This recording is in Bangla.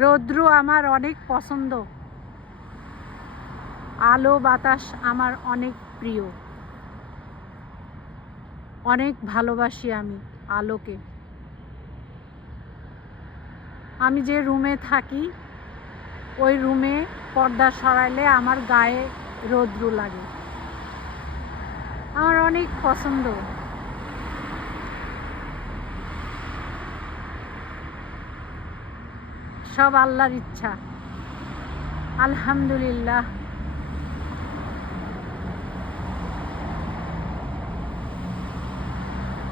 রৌদ্র আমার অনেক পছন্দ, আলো বাতাস আমার অনেক প্রিয়, অনেক ভালোবাসি আমি আলোকে। আমি যে রুমে থাকি ওই রুমে পর্দা সরাইলে আমার গায়ে রৌদ্র লাগে, আমার অনেক পছন্দ। সব আল্লাহর ইচ্ছা, আলহামদুলিল্লাহ।